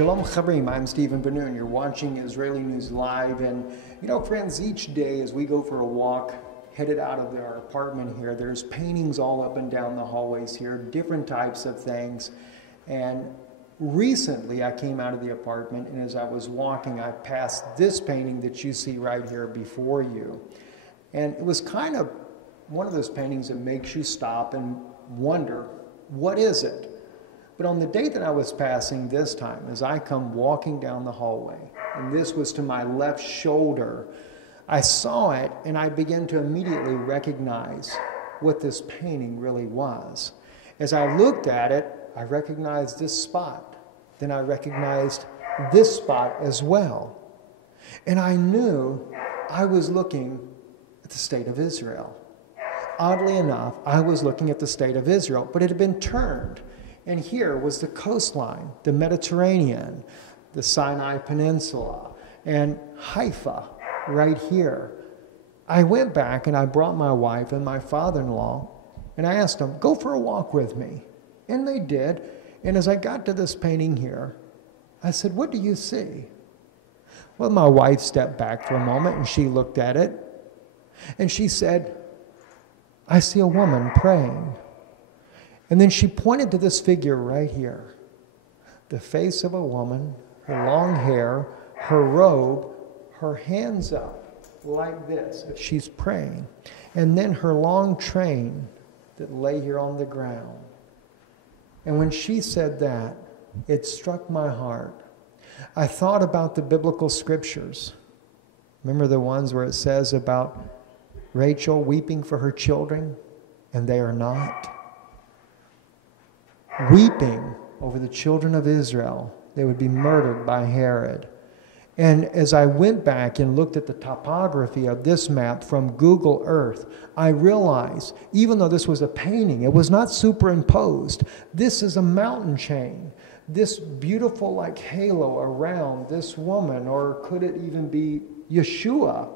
Shalom Chavrim, I'm Stephen Ben-Nun. You're watching Israeli News Live. And you know, friends, each day as we go for a walk, headed out of our apartment here, there's paintings all up and down the hallways here, different types of things. And recently I came out of the apartment, and as I was walking, I passed this painting that you see right here before you. And it was kind of one of those paintings that makes you stop and wonder, what is it? But on the day that I was passing this time, as I come walking down the hallway, and this was to my left shoulder, I saw it and I began to immediately recognize what this painting really was. As I looked at it, I recognized this spot. Then I recognized this spot as well. And I knew I was looking at the state of Israel. Oddly enough, I was looking at the state of Israel, but it had been turned. And here was the coastline, the Mediterranean, the Sinai Peninsula, and Haifa right here. I went back and I brought my wife and my father-in-law, and I asked them, go for a walk with me. And they did. And as I got to this painting here, I said, what do you see? Well, my wife stepped back for a moment and she looked at it. And she said, I see a woman praying. And then she pointed to this figure right here. The face of a woman, her long hair, her robe, her hands up like this if she's praying. And then her long train that lay here on the ground. And when she said that, it struck my heart. I thought about the biblical scriptures. Remember the ones where it says about Rachel weeping for her children, and they are not? Weeping over the children of Israel. They would be murdered by Herod. And as I went back and looked at the topography of this map from Google Earth, I realized, even though this was a painting, it was not superimposed. This is a mountain chain. This beautiful like halo around this woman, or could it even be Yeshua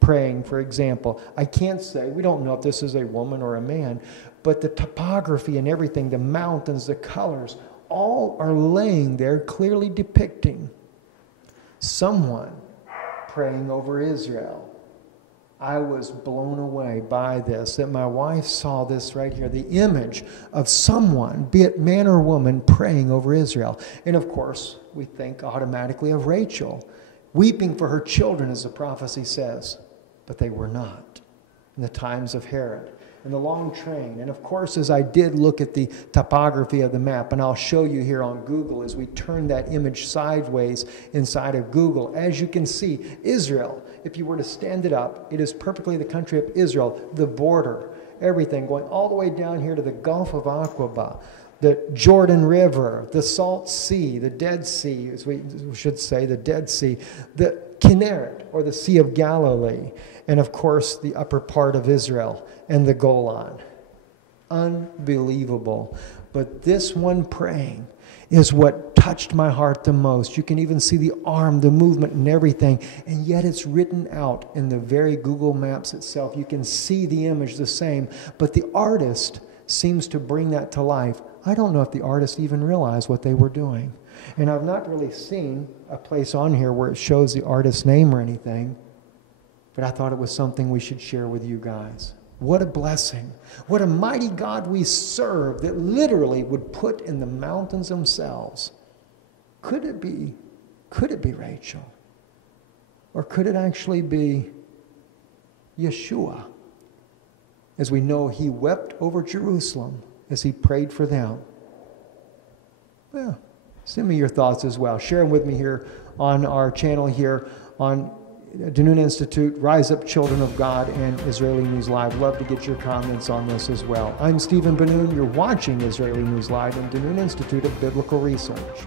praying, for example? I can't say. We don't know if this is a woman or a man. But the topography and everything, the mountains, the colors, all are laying there clearly depicting someone praying over Israel. I was blown away by this, that my wife saw this right here, the image of someone, be it man or woman, praying over Israel. And of course, we think automatically of Rachel, weeping for her children, as the prophecy says. But they were not in the times of Herod. And the long train. And of course, as I did look at the topography of the map, and I'll show you here on Google as we turn that image sideways inside of Google, as you can see, Israel, if you were to stand it up, it is perfectly the country of Israel, the border, everything going all the way down here to the Gulf of Aqaba, the Jordan River, the Salt Sea, the Dead Sea, as we should say, the Dead Sea, the Kinneret, or the Sea of Galilee, and of course the upper part of Israel and the Golan. Unbelievable. But this one praying is what touched my heart the most. You can even see the arm, the movement and everything, and yet it's written out in the very Google Maps itself. You can see the image the same, but the artist seems to bring that to life. I don't know if the artist even realized what they were doing. And I've not really seen a place on here where it shows the artist's name or anything, but I thought it was something we should share with you guys. What a blessing. What a mighty God we serve that literally would put in the mountains themselves. Could it be Rachel? Or could it actually be Yeshua? As we know, he wept over Jerusalem as he prayed for them. Well, send me your thoughts as well. Share them with me here on our channel here on Ben-Nun Institute, Rise Up Children of God, and Israeli News Live. Love to get your comments on this as well. I'm Stephen Ben-Nun. You're watching Israeli News Live and Ben-Nun Institute of Biblical Research.